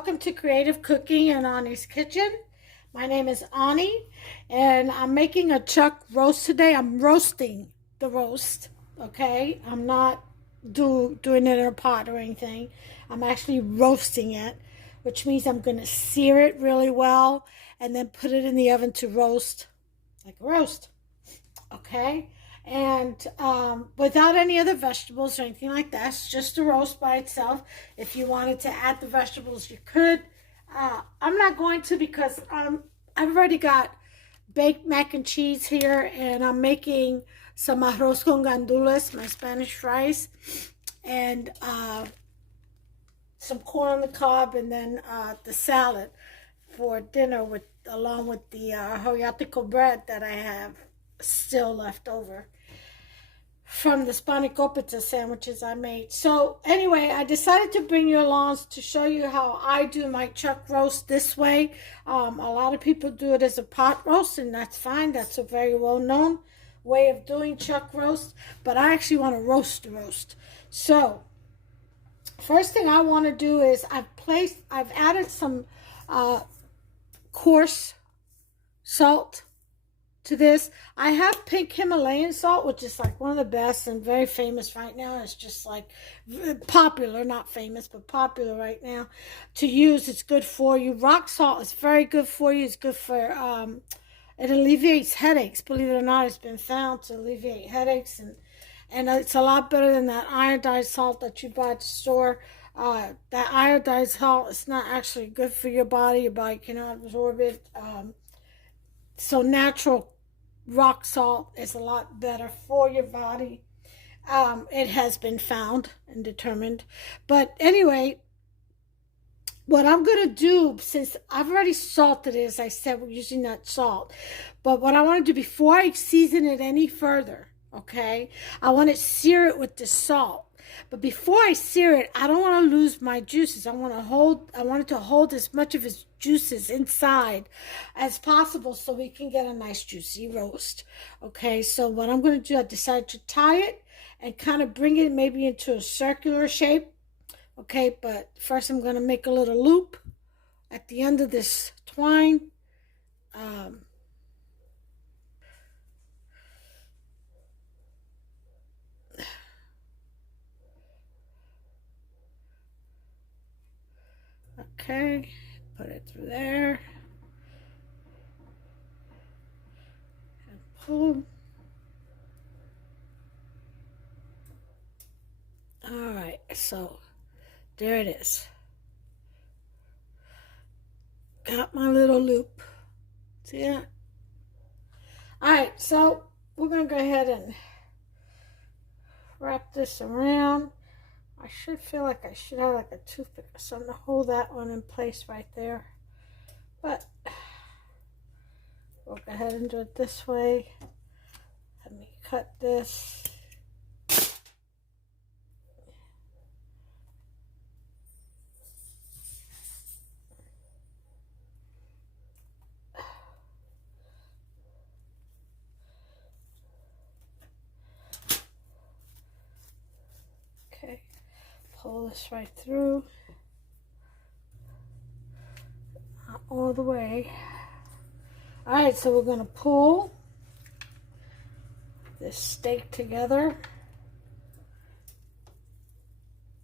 welcome to Creative Cooking and Ani's Kitchen. My name is Ani, and I'm making a chuck roast today. I'm roasting the roast, okay? I'm not doing it in a pot or anything. I'm actually roasting it, which means I'm going to sear it really well and then put it in the oven to roast like a roast, okay? And without any other vegetables or anything like that. It's just a roast by itself. If you wanted to add the vegetables, you could. I'm not going to because I've already got baked mac and cheese here, and I'm making some arroz con gandules, my Spanish fries, and some corn on the cob, and then the salad for dinner along with the hoyatico bread that I have still left over from the spanakopita sandwiches I made. So anyway, I decided to bring you along to show you how I do my chuck roast this way. A lot of people do it as a pot roast, and that's fine. That's a very well-known way of doing chuck roast, but I actually want to roast the roast. So first thing I want to do is I've added some coarse salt to this. I have pink Himalayan salt, which is like one of the best and very famous right now. It's just like popular, not famous, but popular right now to use. It's good for you. Rock salt is very good for you. It's good for, it alleviates headaches. Believe it or not, it's been found to alleviate headaches, and it's a lot better than that iodized salt that you buy at the store. That iodized salt is not actually good for your body. Your body cannot absorb it. So natural rock salt is a lot better for your body. It has been found and determined. But anyway, what I'm going to do, since I've already salted it, as I said, we're using that salt. But what I want to do before I season it any further, okay, I want to sear it with the salt. But before I sear it, I don't want to lose my juices. I want it to hold as much of its juices inside as possible so we can get a nice juicy roast. Okay, so what I'm going to do, I decided to tie it and kind of bring it maybe into a circular shape. Okay, but first I'm going to make a little loop at the end of this twine. Okay, put it through there and pull. All right, so there it is. Got my little loop. See that? All right, so we're going to go ahead and wrap this around. I should feel like I should have like a toothpick or something to hold that one in place right there. But we'll go ahead and do it this way. Let me cut this. Okay. Pull this right through, not all the way. All right, so we're going to pull this steak together.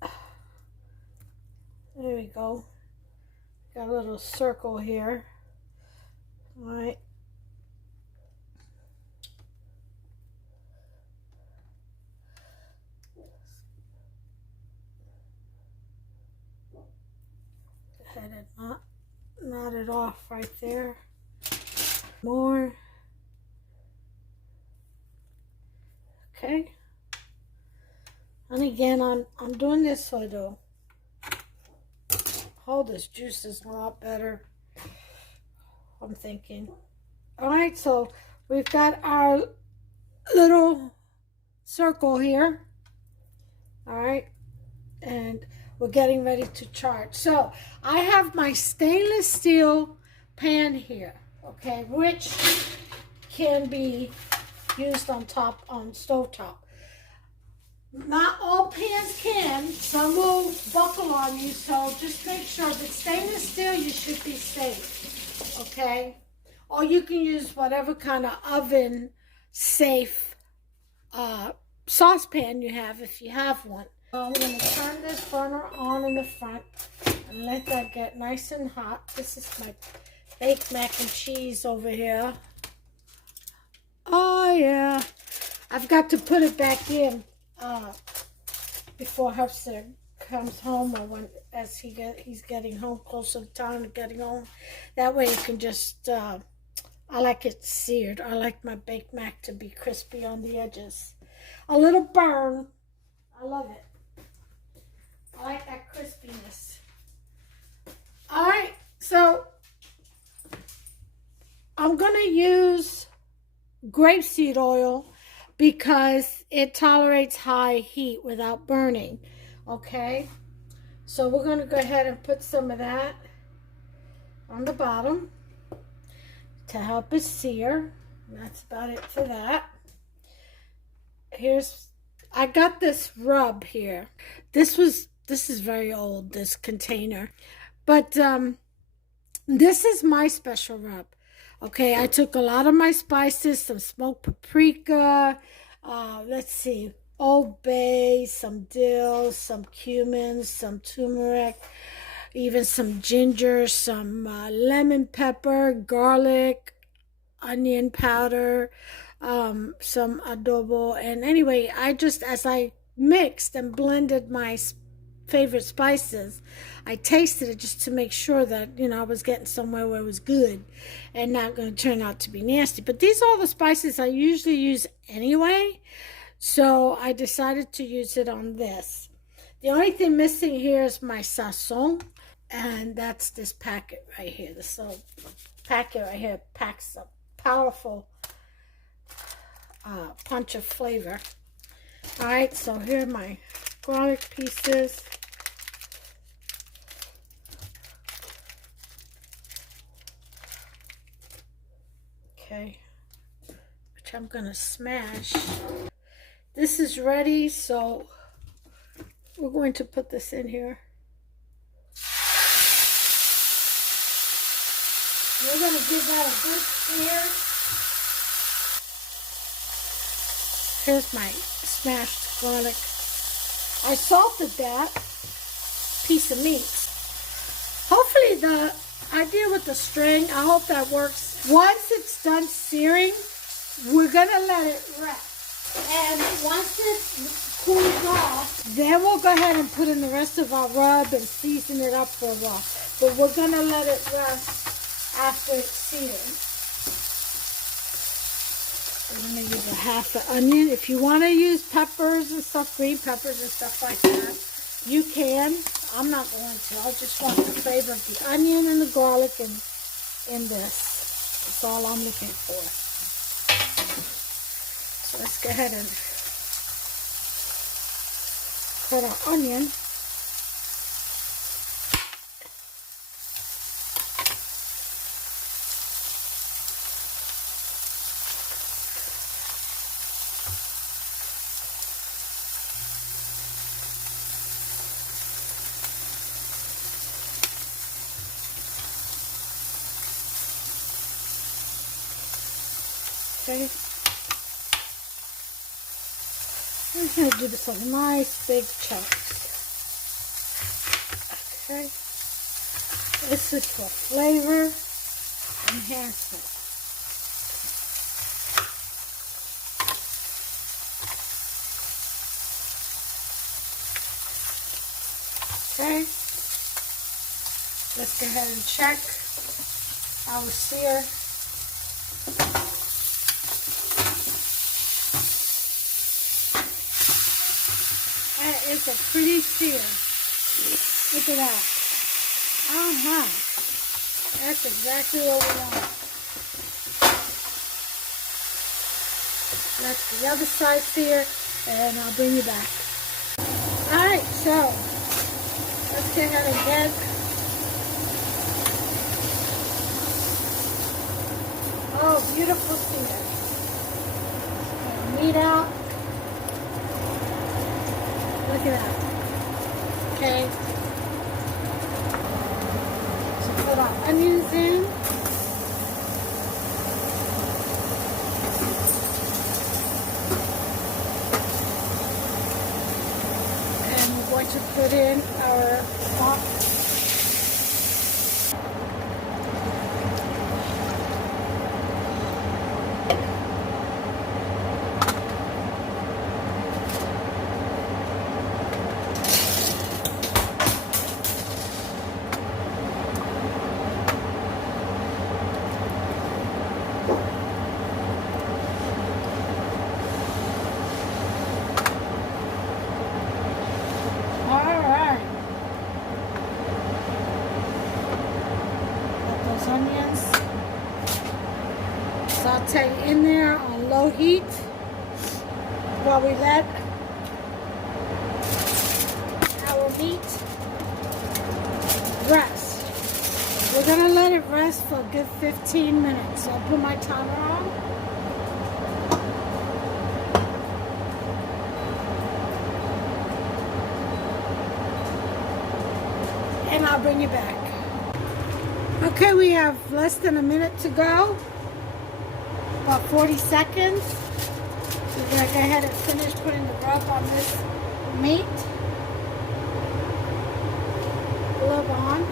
There we go. Got a little circle here. All right. Ahead and knot it off right there. More. Okay. And again, I'm doing this so it'll hold its juices a lot better, I'm thinking. All right, so we've got our little circle here. All right, and we're getting ready to charge. So I have my stainless steel pan here, okay, which can be used on stovetop. Not all pans can. Some will buckle on you, so just make sure if it's stainless steel, you should be safe, okay? Or you can use whatever kind of oven safe saucepan you have if you have one. I'm going to turn this burner on in the front and let that get nice and hot. This is my baked mac and cheese over here. Oh yeah, I've got to put it back in before Hufster comes home, or when he's getting home, closer to time to getting home. That way you can just I like it seared. I like my baked mac to be crispy on the edges. A little burn. I love it. I like that crispiness. Alright, so I'm going to use grapeseed oil because it tolerates high heat without burning. Okay, so we're going to go ahead and put some of that on the bottom to help it sear. And that's about it for that. I got this rub here. This is very old, this container, but this is my special rub. Okay, I took a lot of my spices, some smoked paprika, let's see, Old Bay, some dill, some cumin, some turmeric, even some ginger, some lemon pepper, garlic, onion powder, some adobo. And anyway, as I mixed and blended my favorite spices, I tasted it just to make sure that, I was getting somewhere where it was good and not going to turn out to be nasty. But these are all the spices I usually use anyway, so I decided to use it on this. The only thing missing here is my sazon, and that's this packet right here. This little packet right here packs a powerful punch of flavor. All right, so here are my garlic pieces. Okay, which I'm gonna smash. This is ready, so we're going to put this in here. We're gonna give that a good sear. Here's my smashed garlic. I salted that piece of meat. Hopefully the idea with the string, I hope that works. Once it's done searing, we're gonna let it rest. And once it cools off, then we'll go ahead and put in the rest of our rub and season it up for a while. But we're gonna let it rest after it's seared. I'm gonna use a half an onion. If you want to use peppers and stuff, green peppers and stuff like that, you can. I'm not going to. I just want the flavor of the onion and the garlic in this. That's all I'm looking for. So let's go ahead and cut our onion. Okay. I'm going to do this on nice big chunks. Okay. This is for flavor enhancement. Okay. Let's go ahead and check our sear. That is a pretty sear. Look at that. That's exactly what we want. That's the other side sear, and I'll bring you back. Alright, so let's get ahead and get beautiful sear. Meat out. Look at that. Okay. So put our onions in. And we're going to put in our hot. Onions, saute in there on low heat while we let our meat rest. We're going to let it rest for a good 15 minutes. So I'll put my timer on. And I'll bring you back. Okay, we have less than a minute to go, about 40 seconds. We're going to go ahead and finish putting the rub on this meat. Glove on.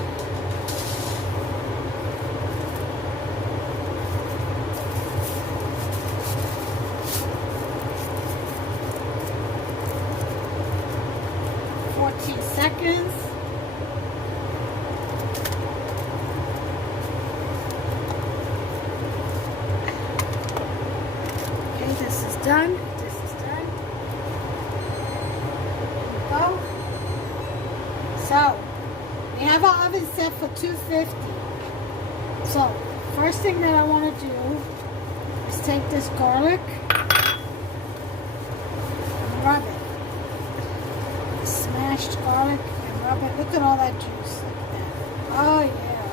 Seconds. Okay, this is done. This is done. There we go. So, we have our oven set for 250. So, first thing that I want to do is take this garlic and rub it. Smashed garlic and rub it. Look at all that juice. Look at that. Oh yeah.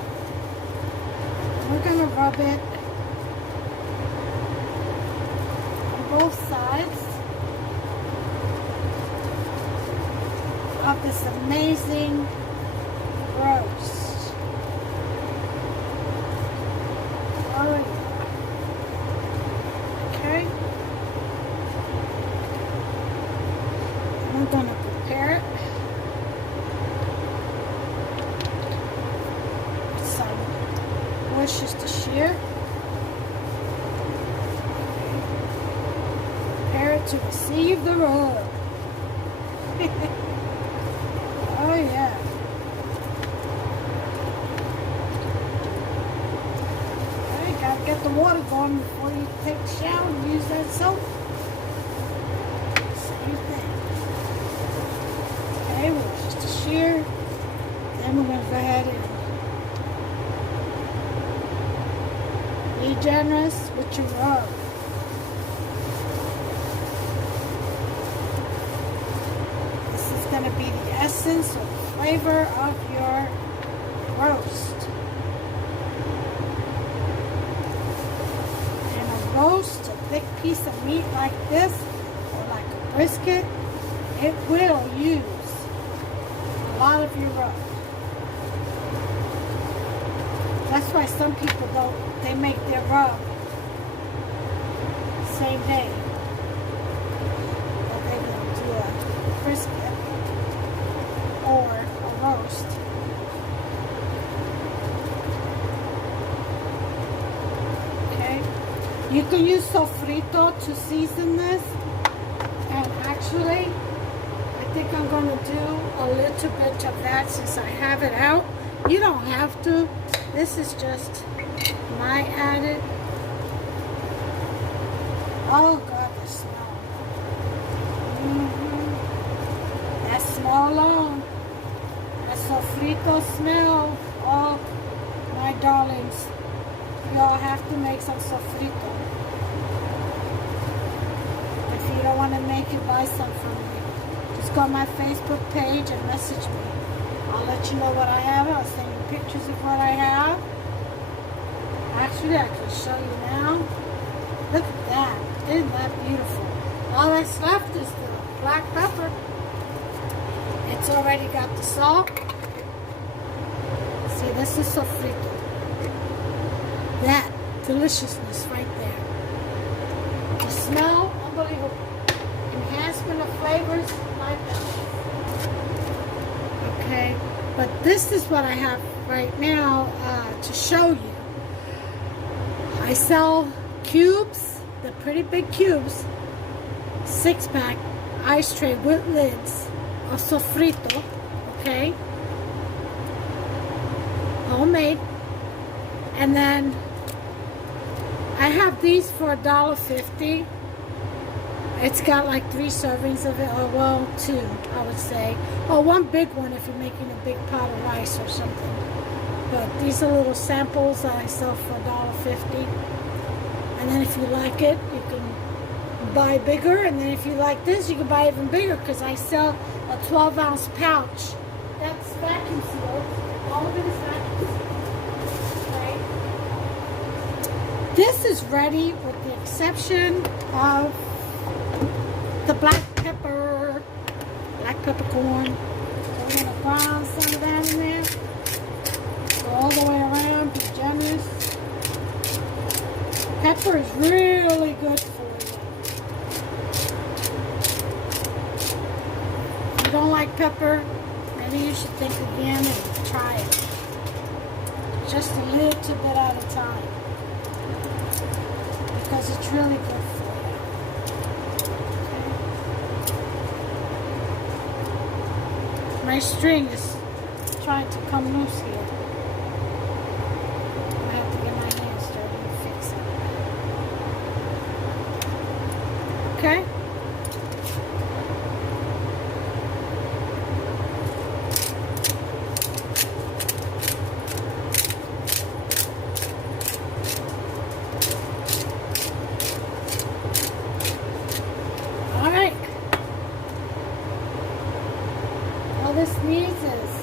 We're gonna rub it on both sides of this amazing roast. Oh yeah. Okay. And we're gonna prepare it. Some Worcestershire. Prepare it to receive the rub. Oh yeah. Okay, gotta get the water going before you take a shower and use that soap. Same thing. Okay, Worcestershire. Then we're going to go ahead and be generous with your rub. This is going to be the essence or the flavor of your roast. And a roast, a thick piece of meat like this, or like a brisket, it will use a lot of your rub. That's why some people don't, they make their rub the same day that they will do a brisket or a roast. Okay, you can use sofrito to season this, and actually I think I'm going to do a little bit of that since I have it out. You don't have to. This is just my added. Oh God, the smell. That smell alone. That sofrito smell. Oh, my darlings. Y'all have to make some sofrito. If you don't want to make it, buy some from me. Just go on my Facebook page and message me. I'll let you know what I have. I'll send you pictures of what I have. Actually, I can show you now. Look at that. Isn't that beautiful? All that's left is the black pepper. It's already got the salt. See, this is sofrito. That deliciousness right there. The smell, unbelievable. Enhancement of flavors, like that. Okay, but this is what I have right now to show you. I sell cubes, the pretty big cubes, 6-pack ice tray with lids of sofrito, okay, homemade. And then I have these for $1.50. It's got like 3 servings of it, or well, 2, I would say. Or 1 big one if you're making a big pot of rice or something. But these are little samples that I sell for $1.50. And then if you like it, you can buy bigger. And then if you like this, you can buy even bigger, because I sell a 12-ounce pouch. That's vacuum sealed. All of it is vacuum sealed. Okay. This is ready with the exception of the black peppercorn. So we're gonna brown some of that in there. Go all the way around, be generous. Pepper is really good for you. If you don't like pepper, maybe you should think again and try it. Just a little bit at a time, because it's really good for you. My string is trying to come loose here. I have to get my hands dirty and fix it. Okay? Alright. All this needs is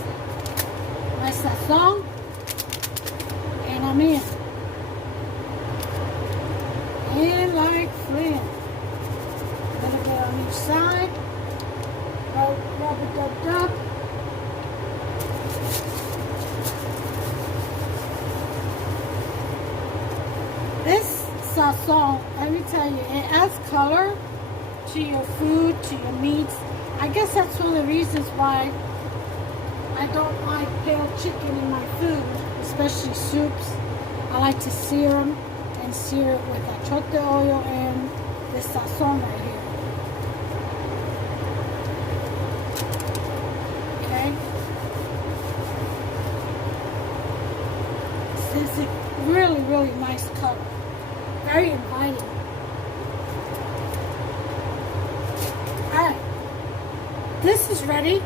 my sazon, and I'm in. In like Flynn. A little bit on each side. Rub it up. This sazon, let me tell you, it adds color to your food, to your meats. I guess that's one of the reasons why I don't like pale chicken in my food, especially soups. I like to sear them, and sear it with achote oil and this sazon right here. Okay? This is a really, really nice color. Very inviting. Alright. This is ready.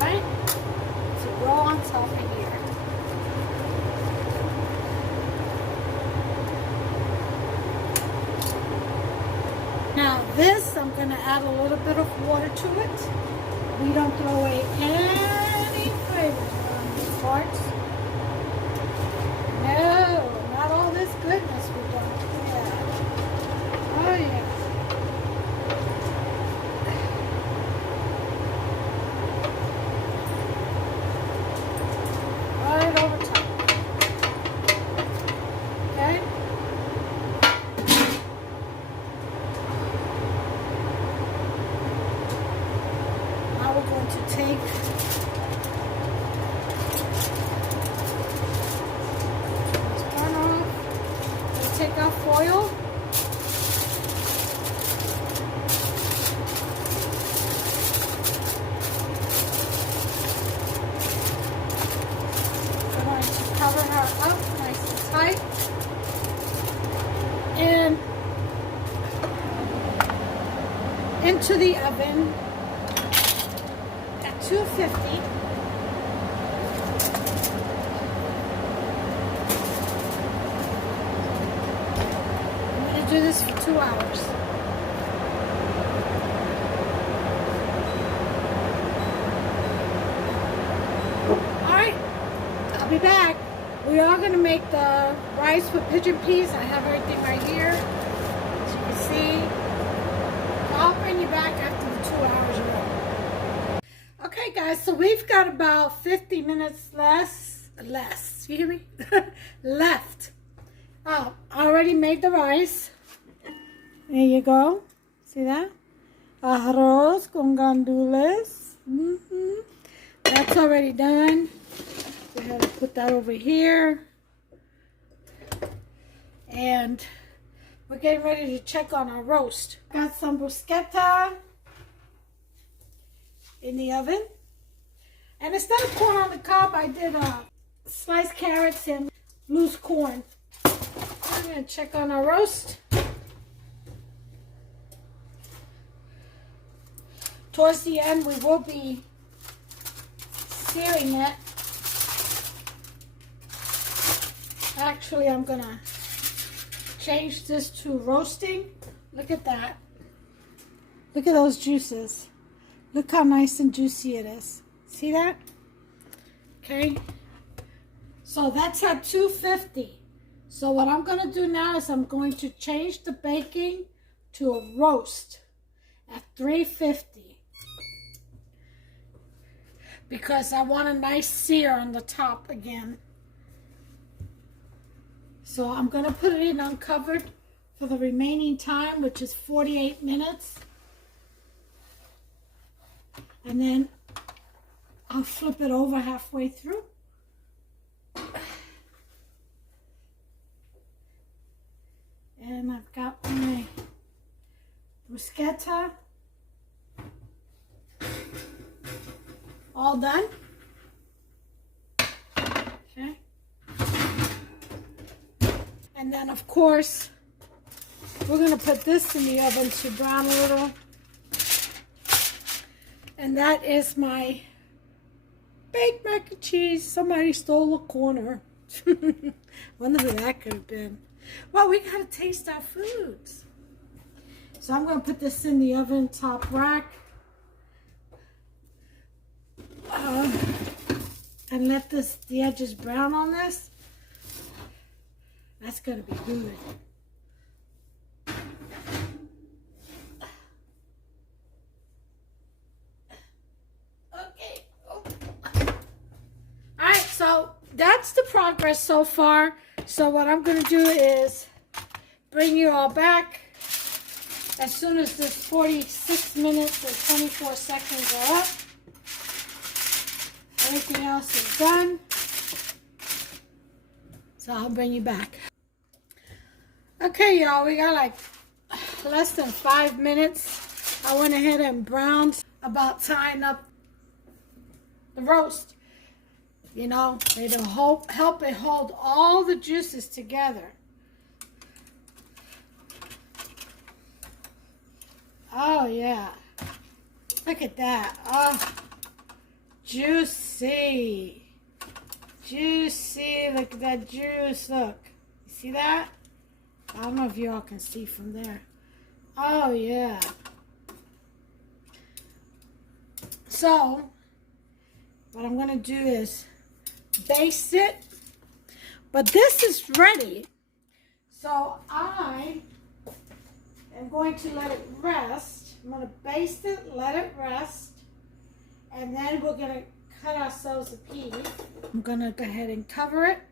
Right? To go on top of here. Now this, I'm going to add a little bit of water to it. We don't throw away any flavors on these parts. No, not all this goodness we don't. Yeah. Oh yeah. Right over top. Okay. Now we're going to take our foil. We're going to cover her up nice and tight. And into the oven at 250. Do this for 2 hours. Alright, I'll be back. We are going to make the rice with pigeon peas. I have everything right here, as you can see. I'll bring you back after the 2 hours are up. Okay guys, so we've got about 50 minutes less, you hear me? left. Oh, I already made the rice. There you go. See that? Arroz con gandules. That's already done. We have to put that over here. And we're getting ready to check on our roast. Got some bruschetta in the oven. And instead of corn on the cob, I did sliced carrots and loose corn. I'm going to check on our roast. Towards the end, we will be searing it. Actually, I'm going to change this to roasting. Look at that. Look at those juices. Look how nice and juicy it is. See that? Okay. So that's at 250. So what I'm going to do now is I'm going to change the baking to a roast at 350. Because I want a nice sear on the top again. So I'm going to put it in uncovered for the remaining time, which is 48 minutes. And then I'll flip it over halfway through. And I've got my bruschetta all done. Okay. And then, of course, we're going to put this in the oven to brown a little. And that is my baked mac and cheese. Somebody stole a corner. Wonder who that could have been. Well, we got to taste our foods. So I'm going to put this in the oven top rack. And let the edges brown on this. That's going to be good. Okay. Oh. Alright, so that's the progress so far. So what I'm going to do is bring you all back as soon as this 46 minutes and 24 seconds are up. Everything else is done. So I'll bring you back. Okay, y'all, we got like less than 5 minutes. I went ahead and browned about tying up the roast. You know, it'll help it hold all the juices together. Oh, yeah. Look at that. Oh, juicy. Juicy. Look at that juice. Look. You see that? I don't know if you all can see from there. Oh, yeah. So, what I'm going to do is baste it. But this is ready. So, I am going to let it rest. I'm going to baste it, let it rest. And then we're going to cut ourselves a piece. I'm going to go ahead and cover it.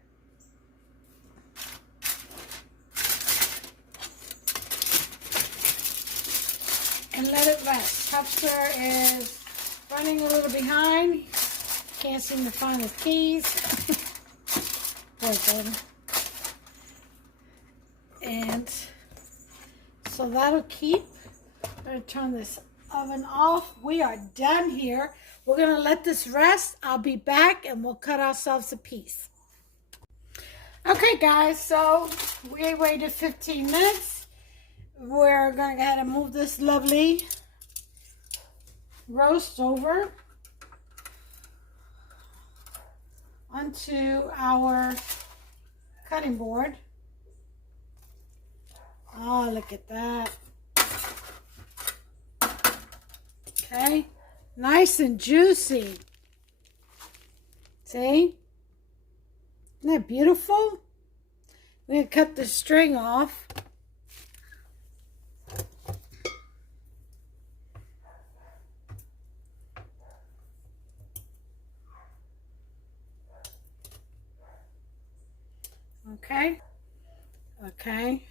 And let it rest. Topster is running a little behind. Can't seem to find his keys. Poor thing. And so that'll keep. I'm going to turn this oven off. We are done here. We're going to let this rest. I'll be back and we'll cut ourselves a piece. Okay, guys, so we waited 15 minutes. We're going to go ahead and move this lovely roast over onto our cutting board. Oh, look at that. Okay, nice and juicy. See? Isn't that beautiful? We're going to cut the string off. Okay. Okay.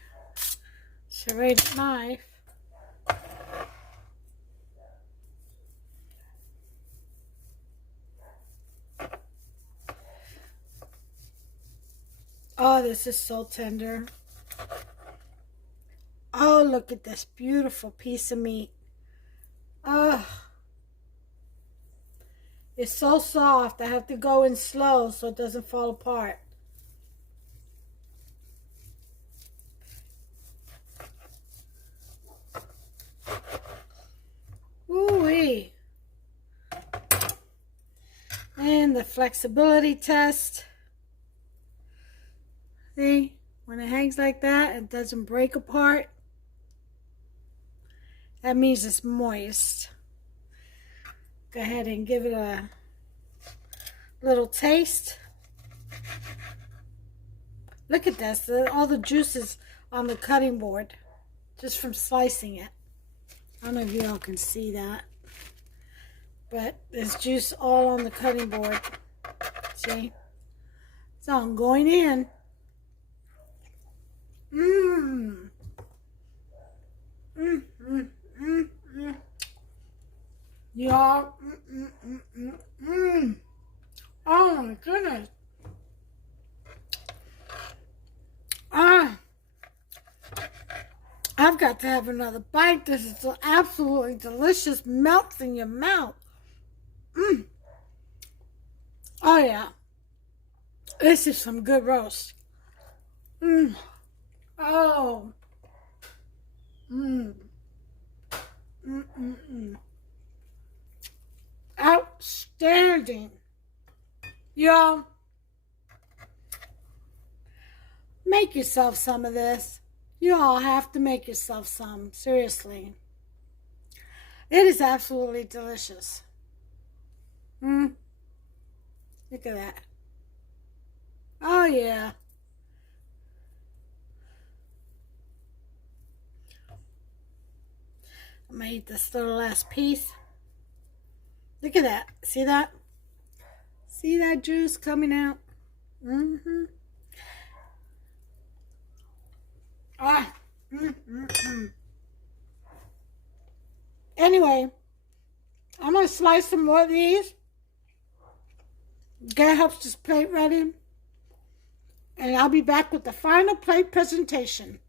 Serrated knife. Oh, this is so tender. Oh, look at this beautiful piece of meat. Oh, it's so soft. I have to go in slow so it doesn't fall apart. Ooh-wee. And the flexibility test. See, when it hangs like that, it doesn't break apart. That means it's moist. Go ahead and give it a little taste. Look at this, all the juices on the cutting board, just from slicing it. I don't know if you all can see that, but there's juice all on the cutting board. See? So I'm going in. Mmm. Mmm, mmm, mmm, mmm. Y'all. Mmm, mmm, mmm, mmm. Oh my goodness. I've got to have another bite. This is absolutely delicious. Melts in your mouth. Mmm. Oh yeah. This is some good roast. Mmm. Oh. Mmm. Mmm, mmm, mmm. Outstanding. Y'all, make yourself some of this. You all have to make yourself some. Seriously. It is absolutely delicious. Look at that. Oh, yeah. I'm going to eat this little last piece. Look at that. See that? See that juice coming out? Ah. Anyway, I'm going to slice some more of these. Get helps this plate ready. And I'll be back with the final plate presentation.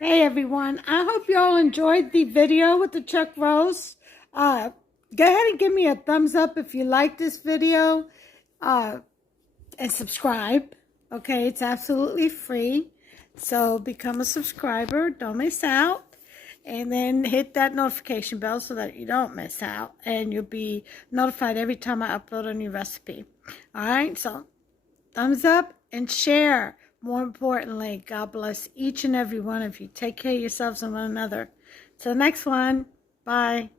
Hey everyone, I hope you all enjoyed the video with the chuck roast. Go ahead and give me a thumbs up if you like this video, and subscribe. Okay, it's absolutely free, so become a subscriber, don't miss out, and then hit that notification bell so that you don't miss out, and you'll be notified every time I upload a new recipe. Alright, so thumbs up and share. More importantly, God bless each and every one of you. Take care of yourselves and one another. Till the next one. Bye.